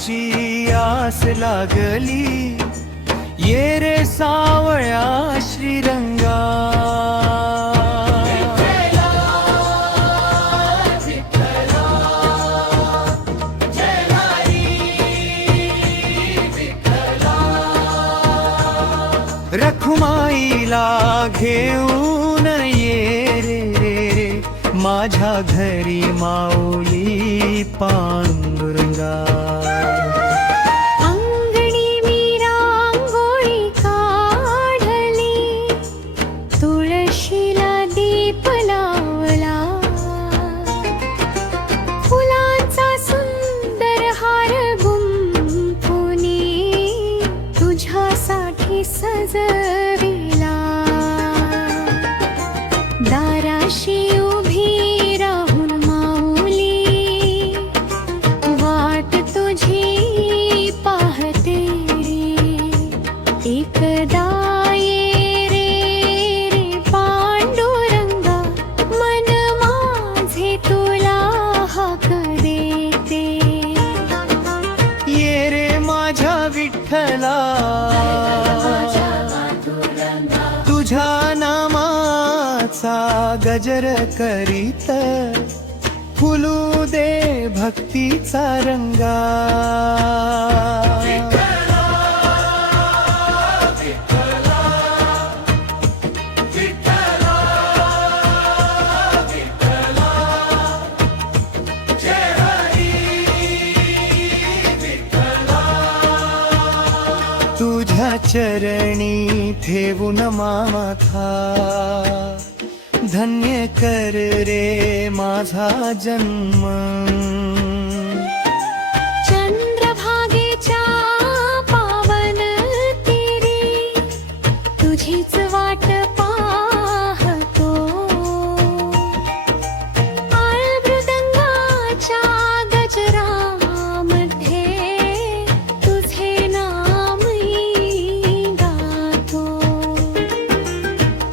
वारीची आस लागली, ये रे सावळ्या श्रीरंगा. रखुमाईला घेऊन ये रे माझ्या घरी माऊली पांडुरंगा. अंगणी मी रांगोळी काढली, तुळशीला दीप लावला, फुलांचा सुंदर हार गुंफुनी तुझ्यासाठी सजविला. दाराशी उभी राहून माऊली वाट तुझी पाहते रे. एकदा ये रे पांडुरंगा, मन माझे तुला हाक देते. ये रे माझ्या विठ्ठला, तुझ्या नामाचा गजर करीत फुलू दे भक्तीचा रंगा. तुझ्या चरणी ठेवून माथा, धन्य कर रे माझा जन्म. चंद्रभागेच्या पावन तीरी तुझीच वाट पाहतो. मृदंगाच्या गजरामध्ये तुझे नामही गातो.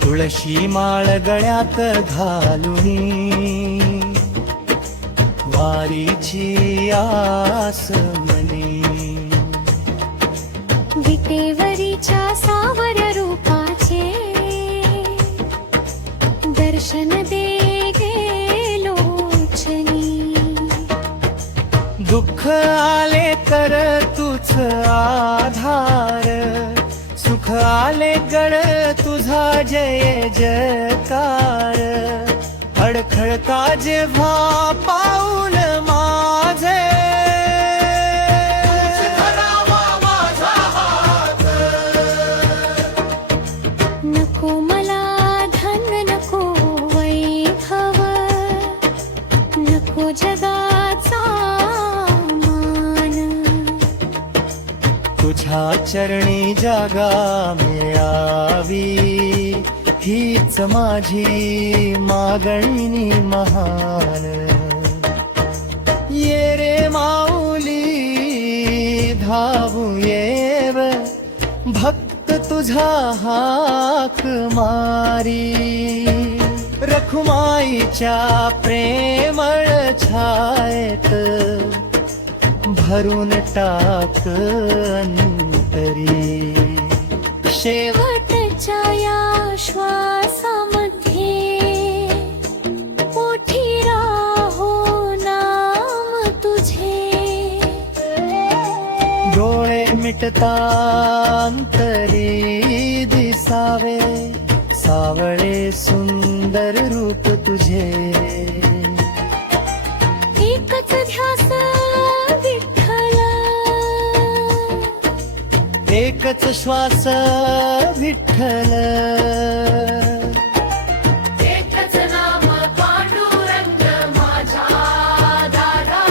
तुळशी माळ गळ्यात घालुनी वारीची आस मनी. विटेवरीच्या सावर रूपाचे दर्शन दे गेलोचनी. दुःख आले तर तुझ आधार, सुख आले गड तुझा जय जयकार. अडखळता जेव्हा पाऊल माझे, नको मला धन नको वैभव, नको जगाचा मान. तुझ्या चरणी जागा मिळावी हीच माझी मागणी महान. ये रे माऊली धावू येव, भक्त तुझा हाक मारी. रखुमाईच्या प्रेमळ छायेत भरून टाक अंतरी. शेवटच्या या श्वासामध्ये मोठी राहो नाम तुझे. डोळे मिटता अंतरी दिसावे, सावळे सुंदर रूप तुझे. एकच ध्यास विठ्ठला, एकच श्वास विठ्ठल. एकच नाम पांडुरंग माझा दादा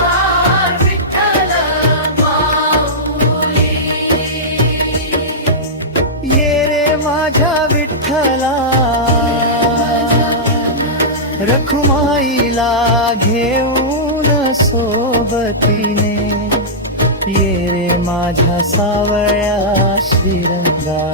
विठ्ठल माऊली. ये रे माझ्या विठ्ठला, रखुमाईला घेऊन सोबतीने. ये रे माझ्या सावळ्या श्रीरंगा.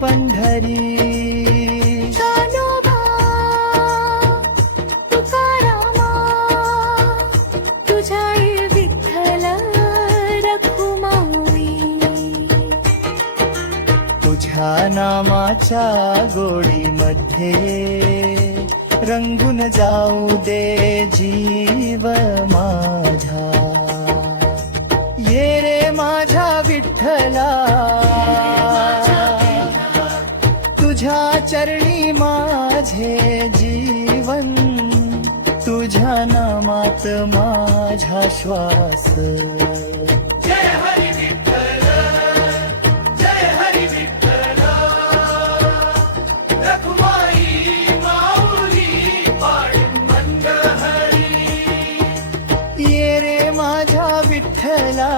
पंढरी कान्होबा तुकारामा तुझ्या आई विठ्ठल रखुमाई तुझ्या नामाच्या गोडीमध्ये रंगून जाऊ दे जीव माझा. ये रे माझ्या विठ्ठला तुझ्या चरणी माझे जीवन, तुझ्या नामात माझा श्वास. जय हरी विठ्ठल, जय हरी विठ्ठल, रखुमाई माऊली पाडून मंगळ हरी. ये रे माझ्या विठ्ठला